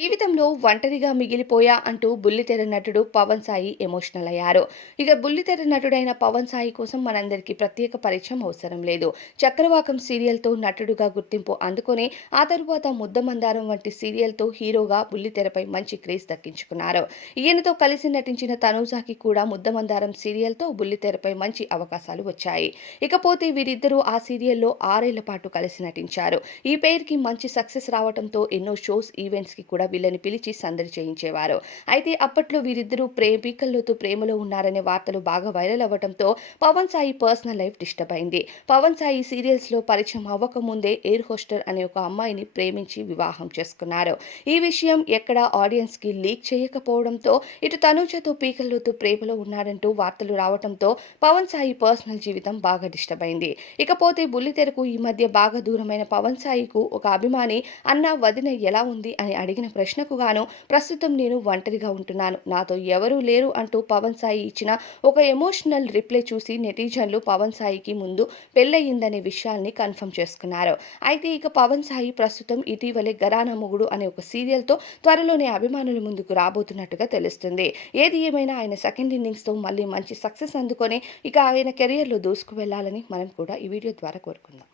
జీవితంలో ఒంటరిగా మిగిలిపోయా అంటూ బుల్లితెర నటుడు పవన్ సాయి ఎమోషనల్ అయ్యారు. ఇక బుల్లితెర నటుడైన పవన్ సాయి కోసం మనందరికీ ప్రత్యేక పరిచయం అవసరం లేదు. చక్రవాకం సీరియల్తో నటుడుగా గుర్తింపు అందుకొని ఆ తరువాత ముద్దమందారం వంటి సీరియల్తో హీరోగా బుల్లితెరపై మంచి క్రేజ్ దక్కించుకున్నారు. ఈయనతో కలిసి నటించిన తనూజాకి కూడా ముద్దమందారం సీరియల్తో బుల్లితెరపై మంచి అవకాశాలు వచ్చాయి. ఇకపోతే వీరిద్దరూ ఆ సీరియల్లో 6 ఏళ్ల పాటు కలిసి నటించారు. ఈ పేరుకి మంచి సక్సెస్ రావడంతో ఎన్నో షోస్, ఈవెంట్స్ కి కూడా వీళ్ళని పిలిచి సందడి చేయించేవారు. అయితే అప్పట్లో వీరిద్దరూ ప్రేమికులతో ప్రేమలో ఉన్నారనే వార్తలు బాగా వైరల్ అవ్వడంతో Pavan Sai personal life disturb అయింది. పవన్ సాయి సీరియల్స్ లో పరిచయం అవ్వకముందే ఎయిర్ హోస్టర్ అనే ఒక అమ్మాయిని ప్రేమించి వివాహం చేసుకున్నారు. ఈ విషయం ఎక్కడ ఆడియన్స్ కి లీక్ చేయకపోవడంతో ఇటు తనూజతో పీకల్లోతో ప్రేమలో ఉన్నాడంటూ వార్తలు రావడంతో పవన్ సాయి పర్సనల్ జీవితం బాగా డిస్టర్బ్ అయింది. ఇకపోతే బుల్లితెరకు ఈ మధ్య బాగా దూరమైన పవన్ సాయికు ఒక అభిమాని అన్న వదిన ఎలా ఉంది అని అడిగిన ప్రశ్నకు గాను ప్రస్తుతం నేను ఒంటరిగా ఉంటున్నాను, నాతో ఎవరూ లేరు అంటూ పవన్ సాయి ఇచ్చిన ఒక ఎమోషనల్ రిప్లై చూసి నెటిజన్లు పవన్ సాయికి ముందు పెళ్లయిందనే విషయాల్ని కన్ఫర్మ్ చేసుకున్నారు. అయితే ఇక పవన్ సాయి ప్రస్తుతం ఇటీవలే గరానా మొగుడు అనే ఒక సీరియల్తో త్వరలోనే అభిమానుల ముందుకు రాబోతున్నట్టుగా తెలుస్తుంది. ఏది ఏమైనా ఆయన సెకండ్ ఇన్నింగ్స్ తో మళ్ళీ మంచి సక్సెస్ అందుకొని ఇక ఆయన కెరియర్లో దూసుకు వెళ్లాలని మనం కూడా ఈ వీడియో ద్వారా కోరుకుందాం.